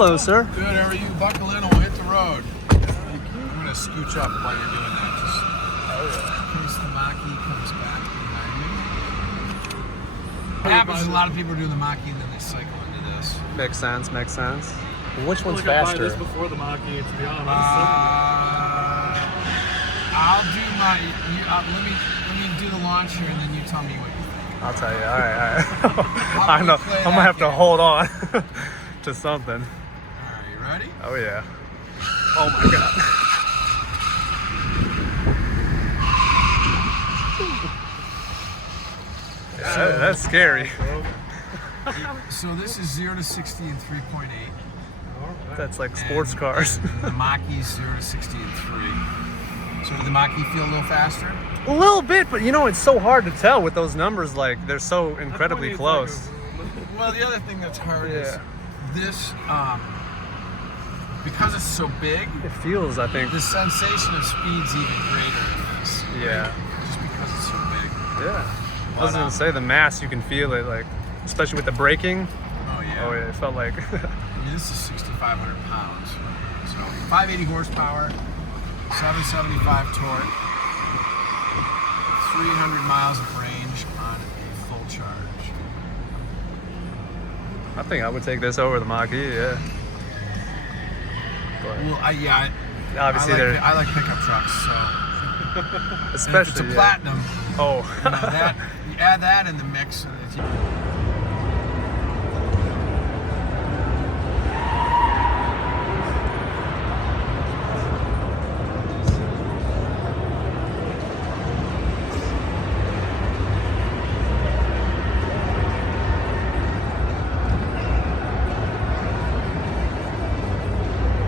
Hello, sir. Good, how are you? Buckle in and we'll hit the road. I'm going to scooch up while you're doing that. Just in case the Mach-E comes back behind me. What happens is a lot of people are doing the Mach-E and then they cycle into this. Makes sense, makes sense. Which one's I feel like I buy faster? this before the Mach-E, to be honest. I'll do my. Let me do the launch here, and then you tell me what you think. I'll tell you. All right. I know. I'm gonna have to hold on to something. All right, you ready? Oh yeah. Oh my god. Yeah, that's scary. So this is 0 to 60 in 3.8. That's like sports cars. And the Mach-E's 0 to 60 in 3. So did the Mach-E feel a little faster? A little bit, but you know, it's so hard to tell with those numbers. Like they're so incredibly close. Well, the other thing that's hard is this, because it's so big, It feels, I think. the sensation of speed's even greater than this. Yeah. Just because it's so big. Yeah. I was gonna say the mass, you can feel it, like especially with the braking. Oh yeah. Oh yeah, it felt like. I mean, this is 6,500 pounds. So 580 horsepower, 775 torque, 300 miles of range on a full charge. I think I would take this over the Mach-E, yeah. But Well, obviously I like pickup trucks, so especially if it's a platinum, Oh. you add that in the mix, and it's,